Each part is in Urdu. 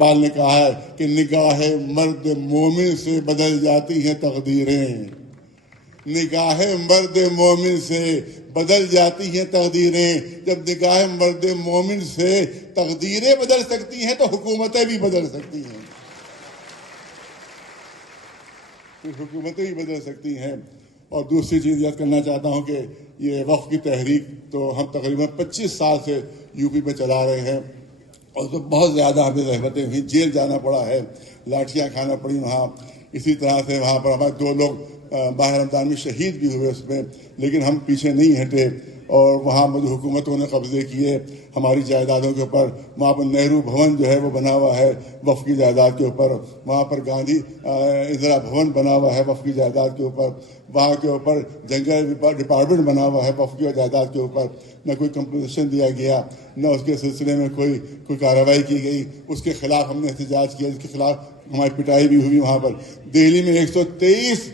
اقبال نے کہا ہے کہ نگاہ مرد مومن سے بدل جاتی ہیں تقدیریں، نگاہ مرد مومن سے بدل جاتی ہیں تقدیریں۔ جب نگاہ مرد مومن سے تقدیریں بدل سکتی ہیں تو حکومتیں بھی بدل سکتی ہیں، حکومتیں بھی بدل سکتی ہیں۔ اور دوسری چیز یاد کرنا چاہتا ہوں کہ یہ وقف کی تحریک تو ہم تقریباً 25 سال سے یو پی میں چلا رہے ہیں، اور تو بہت زیادہ ہمیں زحمتیں ہوئی، جیل جانا پڑا ہے، لاٹھیاں کھانا پڑی وہاں۔ اسی طرح سے وہاں پر ہمارے 2 لوگ ماہ رمضان میں شہید بھی ہوئے اس میں، لیکن ہم پیچھے نہیں ہٹے، اور وہاں مجھے حکومتوں نے قبضے کیے ہماری جائیدادوں کے اوپر۔ وہاں پر نہرو بھون جو ہے وہ بنا ہوا ہے وقف کی جائیداد کے اوپر، وہاں پر گاندھی اندرا بھون بنا ہوا ہے وقف کی جائیداد کے اوپر، وہاں کے اوپر جنگل ڈپارٹمنٹ بنا ہوا ہے وقف کی جائیداد کے اوپر۔ نہ کوئی کمپنسیشن دیا گیا، نہ اس کے سلسلے میں کوئی کارروائی کی گئی۔ اس کے خلاف ہم نے احتجاج کیا، اس کے خلاف ہماری پٹائی بھی ہوئی وہاں پر۔ دہلی میں 123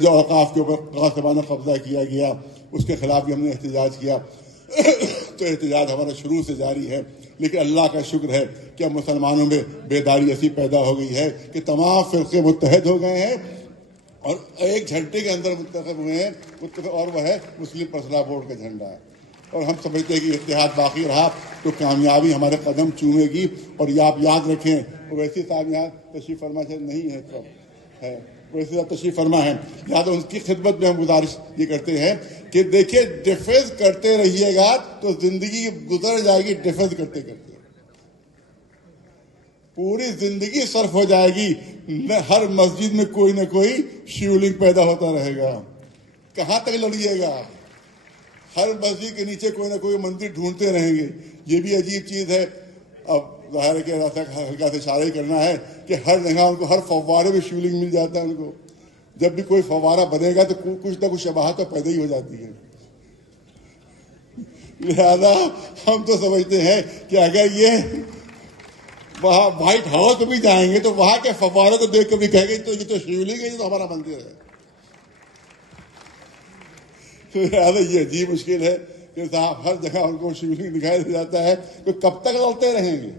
جو اوقاف کے اوپر غاصبانہ قبضہ کیا گیا، اس کے خلاف بھی ہم نے احتجاج کیا۔ تو احتجاج ہمارا شروع سے جاری ہے، لیکن اللہ کا شکر ہے کہ اب مسلمانوں میں بیداری ایسی پیدا ہو گئی ہے کہ تمام فرقے متحد ہو گئے ہیں اور ایک جھنڈے کے اندر متحد ہوئے ہیں، اور وہ ہے مسلم پرسنل بورڈ کا جھنڈا ہے۔ اور ہم سمجھتے ہیں کہ اتحاد باقی رہا تو کامیابی ہمارے قدم چومے گی۔ اور یہ آپ یاد رکھیں، اویسی صاحب یہاں تشریف فرما نہیں ہے، ہے اویسی صاحب تشریف فرما ہے، یاد ان کی خدمت میں ہم گزارش یہ کرتے ہیں کہ دیکھیں ڈیفینس کرتے رہیے گا تو زندگی گزر جائے گی، ڈیفینس کرتے کرتے پوری زندگی صرف ہو جائے گی۔ ہر مسجد میں کوئی نہ کوئی شیولنگ پیدا ہوتا رہے گا، کہاں تک لڑیے گا آپ؟ ہر مسجد کے نیچے کوئی نہ کوئی مندر ڈھونڈتے رہیں گے، یہ بھی عجیب چیز ہے۔ اب ظاہر ہے کہ ہلکا سے اشارہ ہی کرنا ہے کہ ہر جگہ ان کو ہر فوارے میں شیولنگ مل جاتا ہے ان کو۔ جب بھی کوئی فوارہ بنے گا تو کچھ نہ کچھ شباہت تو پیدا ہی ہو جاتی ہے۔ لہذا ہم تو سمجھتے ہیں کہ اگر یہ وہاں وائٹ ہاؤس میں بھی جائیں گے تو وہاں کے فواروں کو دیکھ کر بھی کہیں گے تو یہ تو شیولنگ ہے، یہ تو ہمارا مندر ہے۔ لہٰذا یہ عجیب مشکل ہے کہ صاحب ہر جگہ ان کو شیولنگ دکھائی دے جاتا ہے، تو کب تک لڑتے رہیں گے،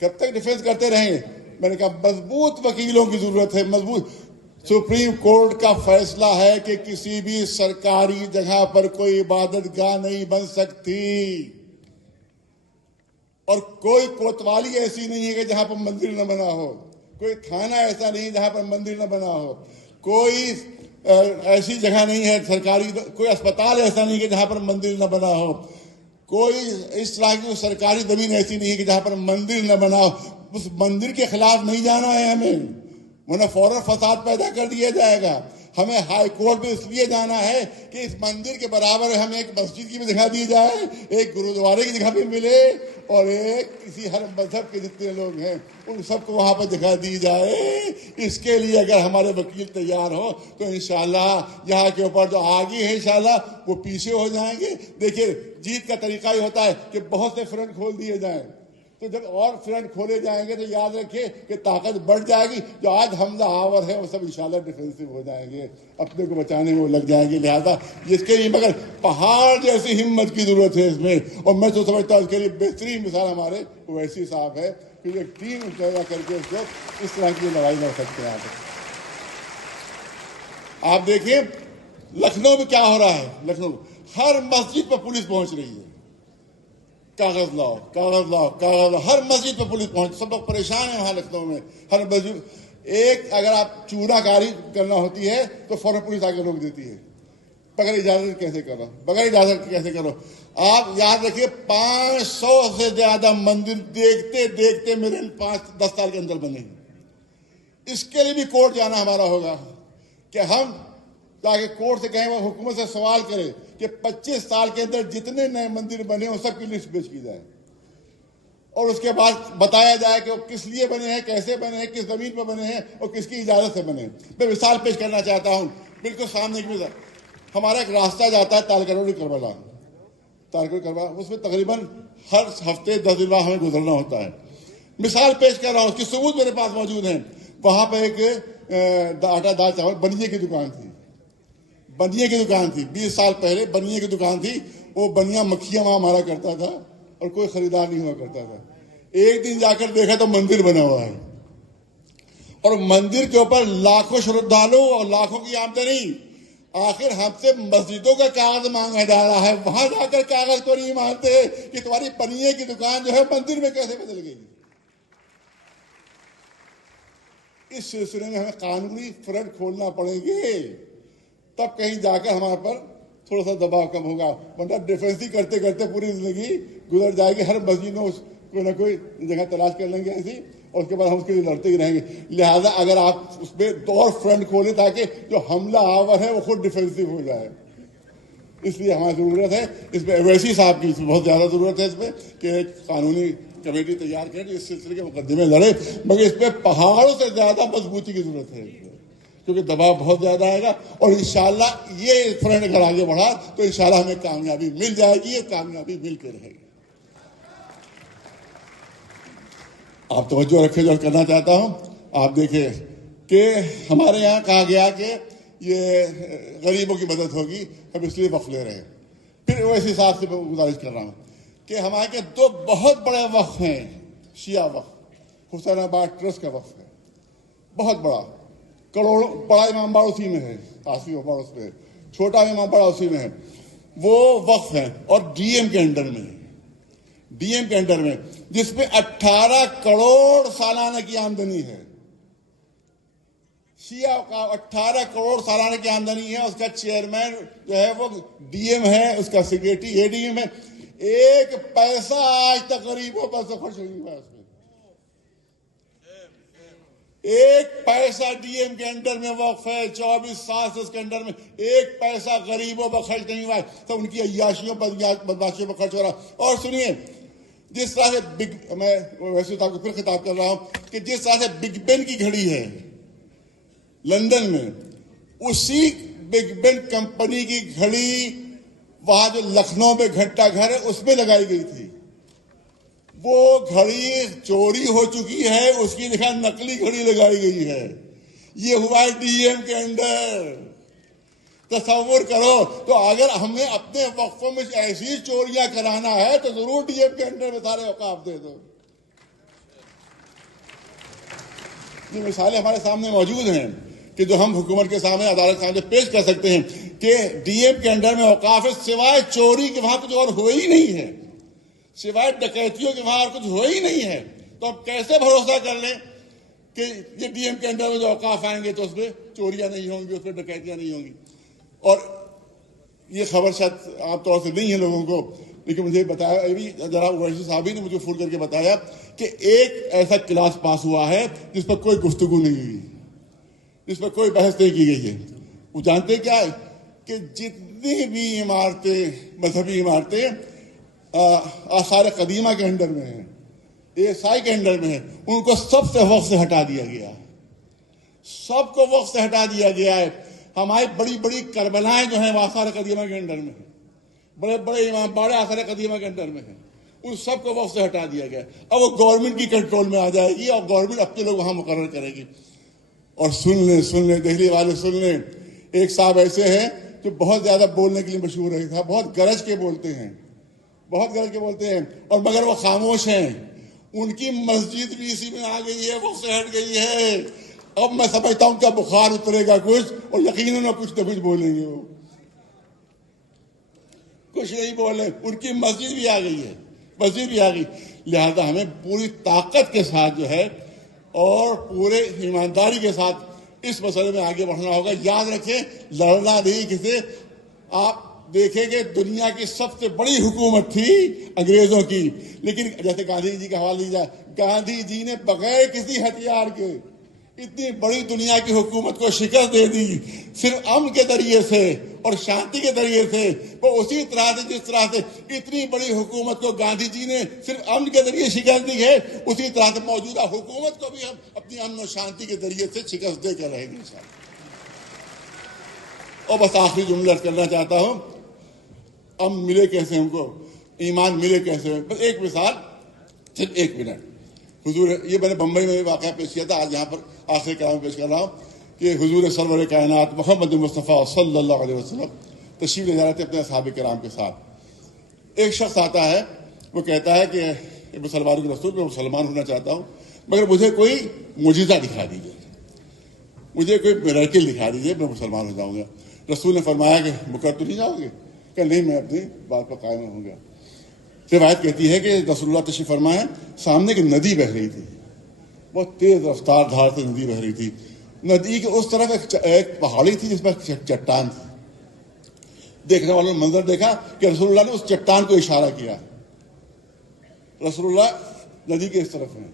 کب تک ڈیفینس کرتے رہیں گے؟ میں نے کہا مضبوط وکیلوں کی ضرورت ہے، مضبوط۔ سپریم کورٹ کا فیصلہ ہے کہ کسی بھی سرکاری جگہ پر کوئی عبادت گاہ نہیں بن سکتی، اور کوئی کوتوالی ایسی نہیں ہے کہ جہاں پر مندر نہ بنا ہو، کوئی تھانہ ایسا نہیں جہاں پر مندر نہ بنا ہو، کوئی ایسی جگہ نہیں ہے سرکاری، کوئی اسپتال ایسا نہیں کہ جہاں پر مندر نہ بنا ہو، کوئی اس طرح کی سرکاری زمین ایسی نہیں ہے کہ جہاں پر مندر نہ بنا ہو۔ اس مندر کے خلاف نہیں جانا ہے ہمیں، ورنہ فوراً فساد پیدا کر دیا جائے گا۔ ہمیں ہائی کورٹ میں اس لیے جانا ہے کہ اس مندر کے برابر ہمیں ایک مسجد کی بھی جگہ دی جائے، ایک گرودوارے کی جگہ بھی ملے، اور ایک کسی ہر مذہب کے جتنے لوگ ہیں ان سب کو وہاں پر جگہ دی جائے۔ اس کے لیے اگر ہمارے وکیل تیار ہو تو انشاءاللہ یہاں کے اوپر جو آگے ہیں انشاءاللہ وہ پیچھے ہو جائیں گے۔ دیکھیے جیت کا طریقہ ہی ہوتا ہے کہ بہت سے فرنٹ کھول دیے جائیں، تو جب اور فرنٹ کھولے جائیں گے تو یاد رکھیں کہ طاقت بڑھ جائے گی۔ جو آج حملہ آور ہے وہ سب انشاءاللہ ڈیفینسو ہو جائیں گے، اپنے کو بچانے میں وہ لگ جائیں گے۔ لہذا اس کے لیے مگر پہاڑ جیسی ہمت کی ضرورت ہے اس میں، اور میں تو سمجھتا ہوں اس کے لیے بہترین مثال ہمارے اویسی صاحب ہے کہ ایک ٹیم پیدا کر کے اس کو اس طرح کی لڑائی لڑ سکتے ہیں۔ آپ دیکھیں لکھنؤ میں کیا ہو رہا ہے، لکھنؤ ہر مسجد پر پولیس پہنچ رہی ہے، کاغذ لاؤ کاغذ لاؤ کاغذ لاؤ، ہر مسجد پہ پولیس پہنچ، سب لوگ پریشان ہیں وہاں لکھنؤ میں۔ ہر مسجد ایک اگر آپ چورا کاری کرنا ہوتی ہے تو فوراً پولیس آ کے روک دیتی ہے، بغیر اجازت کیسے کرو، بغیر اجازت کیسے کرو۔ آپ یاد رکھیے 500 سے زیادہ مندر دیکھتے دیکھتے میرے 5-10 سال کے اندر بنے ہیں۔ اس کے لیے بھی کورٹ جانا ہمارا ہوگا کہ ہم تاکہ کورٹ سے کہیں وہ حکومت سے سوال کرے کہ 25 سال کے اندر جتنے نئے مندر بنے ان سب کی لسٹ پیش کی جائے، اور اس کے بعد بتایا جائے کہ وہ کس لیے بنے ہیں، کیسے بنے ہیں، کس زمین پر بنے ہیں اور کس کی اجازت سے بنے ہیں۔ میں مثال پیش کرنا چاہتا ہوں، بالکل سامنے کی مثال، ہمارا ایک راستہ جاتا ہے تالکٹوری کربلا، اس میں تقریباً ہر ہفتے 10 دن بعد ہمیں گزرنا ہوتا ہے۔ مثال پیش کر رہا ہوں، اس کی ثبوت میرے پاس موجود ہیں۔ وہاں پہ ایک آٹا دال چاول بنیے کی دکان تھی، بنیے کی دکان تھی 20 سال پہلے بنیے کی دکان تھی۔ وہ بنیا مکھیاں وہاں مارا کرتا تھا اور کوئی خریدار نہیں ہوا کرتا تھا۔ ایک دن جا کر دیکھا تو مندر بنا ہوا ہے اور مندر کے اوپر لاکھوں شردھالو اور لاکھوں کی آمدنی. آخر ہم سے مسجدوں کا کاغذ مانگا جا رہا ہے, وہاں جا کر کاغذ کو نہیں مانتے کہ تمہاری پنیے کی دکان جو ہے مندر میں کیسے بدل گئی. اس سلسلے میں ہمیں قانونی فرنٹ کھولنا پڑے گے, تب کہیں جا کر ہمارے پر تھوڑا سا دباؤ کم ہوگا. ورنہ ڈیفینس ہی کرتے کرتے پوری زندگی گزر جائے گی. ہر مسجد میں کوئی نہ کوئی جگہ تلاش کر لیں گے ایسی, اور اس کے بعد ہم اس کے لیے لڑتے ہی رہیں گے. لہذا اگر آپ اس میں دو اور فرنٹ کھولیں تاکہ جو حملہ آور ہے وہ خود ڈیفینسو ہو جائے, اس لیے ہماری ضرورت ہے. اس میں اویسی صاحب کی بہت زیادہ ضرورت ہے اس میں کہ ایک قانونی کمیٹی تیار کریں جو اس سلسلے کے مقدمے لڑے, مگر اس پہ پہاڑوں سے زیادہ مضبوطی کی ضرورت ہے کیونکہ دباؤ بہت زیادہ آئے گا. اور انشاءاللہ یہ فرنٹ اگر آگے بڑھا تو انشاءاللہ ہمیں کامیابی مل جائے گی, یہ کامیابی مل کے رہے گی. آپ توجہ رکھیں جو کرنا چاہتا ہوں. آپ دیکھیں کہ ہمارے یہاں کہا گیا کہ یہ غریبوں کی مدد ہوگی, ہم اس لیے وقف لے رہے ہیں. پھر ویسے حساب سے میں گزارش کر رہا ہوں کہ ہمارے کے دو بہت بڑے وقف ہیں. شیعہ وقف, حسین آباد ٹرسٹ کا وقف ہے, بہت بڑا, کروڑوں. بڑا امام باڑہ اسی میں ہے, آصف امام اس میں, چھوٹا امام باڑہ اسی میں ہے. وہ وقف ہے اور ڈی ایم کے انڈر میں, ڈی ایم کے انڈر میں, جس پہ 18 کروڑ سالانہ کی آمدنی ہے. شیعہ کا 18 کروڑ سالانہ کی آمدنی ہے. اس کا چیئرمین جو ہے وہ ڈی ایم ہے, اس کا سیکریٹری اے ڈی ایم ہے. ایک پیسہ آج تک غریبوں پر سے خرچ نہیں ہوا. اس میں ایک پیسہ ڈی ایم کے انڈر میں وقف ہے. 24 سال سے اس کے انڈر میں ایک پیسہ غریبوں پر خرچ نہیں ہوا ہے. تو ان کی عیاشیوں پر, بدماشیوں پر خرچ ہو رہا. اور سنیے, جس طرح سے میں ویسے صاحب کو پھر خطاب کر رہا ہوں کہ جس طرح سے بگ بین کی گھڑی ہے لندن میں, اسی بگ بین کمپنی کی گھڑی وہاں جو لکھنؤ میں گھنٹہ گھر ہے اس میں لگائی گئی تھی. وہ گھڑی چوری ہو چکی ہے, اس کی جگہ نقلی گھڑی لگائی گئی ہے. یہ ہوا ہے ڈی ایم کے انڈر. تصور کرو. تو اگر ہمیں اپنے وقفوں میں ایسی چوریاں کرانا ہے تو ضرور ڈی ایم کے انڈر میں سارے اوقاف دے دو. یہ مثالیں ہمارے سامنے موجود ہیں کہ جو ہم حکومت کے سامنے, عدالت کے سامنے پیش کر سکتے ہیں کہ ڈی ایم کے انڈر میں اوقاف ہے, سوائے چوری کے وہاں کچھ اور ہو ہی نہیں ہے, سوائے ڈکیتیوں کے وہاں اور کچھ ہو ہی نہیں ہے. تو اب کیسے بھروسہ کر لیں کہ یہ ڈی ایم کے انڈر میں جو اوقاف آئیں گے تو اس میں چوریاں نہیں ہوں گی, اس میں ڈکیتیاں نہیں ہوں گی. اور یہ خبر شاید عام طور سے نہیں ہے لوگوں کو, لیکن مجھے بتایا ابھی ذرا اویسی صاحب نے مجھے فون کر کے بتایا کہ ایک ایسا کلاس پاس ہوا ہے جس پر کوئی گفتگو نہیں ہوئی, جس پر کوئی بحث نہیں کی گئی ہے. وہ جانتے کیا ہے کہ جتنی بھی عمارتیں, مذہبی عمارتیں آثار قدیمہ کے انڈر میں ہیں, عیسائی کے انڈر میں ہیں, ان کو سب سے وقف سے ہٹا دیا گیا, سب کو وقف سے ہٹا دیا گیا ہے. ہماری بڑی بڑی کربلائیں جو ہیں وہ آثار قدیمہ کے انڈر میں ہیں, بڑے بڑے امام باڑے آثار قدیمہ کے انڈر میں ہیں, ان سب کو وقف سے ہٹا دیا گیا. اب وہ گورنمنٹ کی کنٹرول میں آ جائے گی اور گورنمنٹ اپنے لوگ وہاں مقرر کرے گی. اور سن لیں دہلی والے, سن لیں, ایک صاحب ایسے ہیں جو بہت زیادہ بولنے کے لیے مشہور ہے, بہت گرج کے بولتے ہیں, بہت گرج کے بولتے ہیں, اور مگر وہ خاموش ہیں. ان کی مسجد بھی اسی میں آ گئی ہے, وقف سے ہٹ گئی ہے. اب میں سمجھتا ہوں کہ بخار اترے گا کچھ, اور یقیناً کچھ نہ کچھ بولیں گے. وہ کچھ نہیں بولے, ان کی مسجد بھی آ گئی ہے, مسجد بھی آ گئی. لہذا ہمیں پوری طاقت کے ساتھ جو ہے اور پورے ایمانداری کے ساتھ اس مسئلے میں آگے بڑھنا ہوگا. یاد رکھیں, لڑنا نہیں کسی. آپ دیکھیں کہ دنیا کی سب سے بڑی حکومت تھی انگریزوں کی, لیکن جیسے گاندھی جی کا حوالہ دیا, گاندھی جی نے بغیر کسی ہتھیار کے اتنی بڑی دنیا کی حکومت کو شکست دے دی, صرف امن کے ذریعے سے اور شانتی کے ذریعے سے. وہ اسی طرح سے جس طرح سے اتنی بڑی حکومت کو گاندھی جی نے صرف امن کے ذریعے شکست دی ہے, اسی طرح سے موجودہ حکومت کو بھی ہم اپنی امن و شانتی کے ذریعے سے شکست دے کر رہیں گے انشاءاللہ. اور بس آخری جملہ کرنا چاہتا ہوں, امن ملے کیسے ہم کو, ایمان ملے کیسے. بس ایک مثال, صرف 1 منٹ. حضور, یہ میں نے بمبئی میں واقعہ پیش کیا تھا, آج یہاں پر آخری کلام پیش کر رہا ہوں کہ حضور سرور کائنات محمد مصطفیٰ صلی اللہ علیہ وسلم تشریف لے جا رہے تھے اپنے اصحاب کرام کے ساتھ. ایک شخص آتا ہے, وہ کہتا ہے کہ مسلمانوں کے رسول، میں مسلمان ہونا چاہتا ہوں، مگر مجھے کوئی معجزہ دکھا دیجیے، مجھے کوئی میراکل دکھا دیجیے، میں مسلمان ہو جاؤں گا۔ رسول نے فرمایا کہ مکر تو نہیں جاؤ گے؟ کہ نہیں، میں اپنی بات پر قائم ہوں گا۔ روایت کہتی ہے کہ رسول اللہ تشریف فرمائے، سامنے ایک ندی بہ رہی تھی، بہت تیز رفتار دھار سے ندی بہ رہی تھی۔ ندی کے اس طرف ایک پہاڑی تھی جس پر چٹان تھی۔ دیکھنے والوں نے منظر دیکھا کہ رسول اللہ نے اس چٹان کو اشارہ کیا۔ رسول اللہ ندی کے اس طرف ہیں،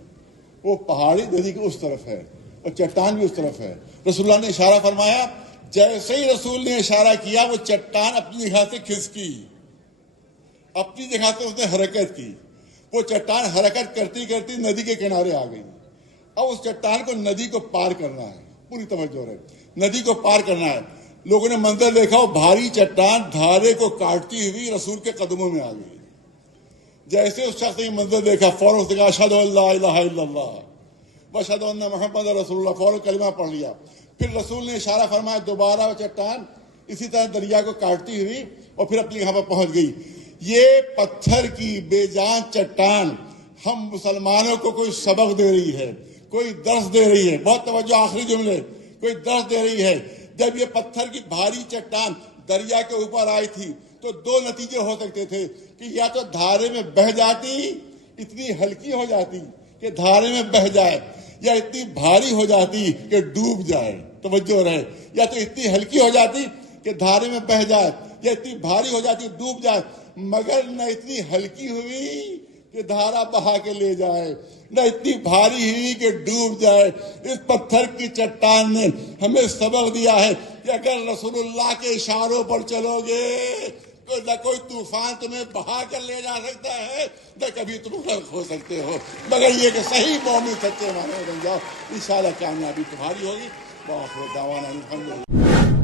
وہ پہاڑی ندی کے اس طرف ہے اور چٹان بھی اس طرف ہے۔ رسول اللہ نے اشارہ فرمایا، جیسے ہی رسول نے اشارہ کیا وہ چٹان اپنی جگہ سے کھسکی، اپنی جگہ سے اس نے حرکت کی۔ وہ چٹان حرکت کرتی کرتی ندی کے کنارے آ گئی۔ اب اس چٹان کو ندی کو پار کرنا ہے، پوری توجہ ہے، ندی کو پار کرنا ہے۔ لوگوں نے منظر دیکھا، وہ بھاری چٹان دھارے کو کاٹتی ہوئی رسول کے قدموں میں آ گئی۔ جیسے اس شخص نے منظر دیکھا، فوراً سے کہا اشہد ان لا الہ الا اللہ واشہد ان محمد رسول اللہ، فوراً کلمہ پڑھ لیا۔ پھر رسول نے اشارہ فرمایا، دوبارہ وہ چٹان اسی طرح دریا کو کاٹتی ہوئی اور پھر اپنی جگہ پر پہنچ گئی۔ یہ پتھر کی بے جان چٹان ہم مسلمانوں کو کوئی سبق دے رہی ہے، کوئی درس دے رہی ہے۔ بہت توجہ، آخری جملے، کوئی درس دے رہی ہے۔ جب یہ پتھر کی بھاری چٹان دریا کے اوپر آئی تھی تو دو نتیجے ہو سکتے تھے کہ یا تو دھارے میں بہہ جاتی، اتنی ہلکی ہو جاتی کہ دھارے میں بہہ جائے، یا اتنی بھاری ہو جاتی کہ ڈوب جائے۔ توجہ رہے، یا تو اتنی ہلکی ہو جاتی کہ دھارے میں بہہ جائے، یا اتنی بھاری ہو جاتی ڈوب جائے، مگر نہ اتنی ہلکی ہوئی کہ دھارا بہا کے لے جائے، نہ اتنی بھاری ہوئی کہ ڈوب جائے۔ اس پتھر کی چٹان نے ہمیں سبق دیا ہے کہ اگر رسول اللہ کے اشاروں پر چلو گے نہ کوئی طوفان تمہیں بہا کر لے جا سکتا ہے، نہ کبھی تم غرق ہو سکتے ہو، مگر یہ کہ صحیح مومن سچے معنی بن جاؤ، انشاءاللہ کامیابی تمہاری ہوگی۔ وآخر دعوانا الحمدللہ۔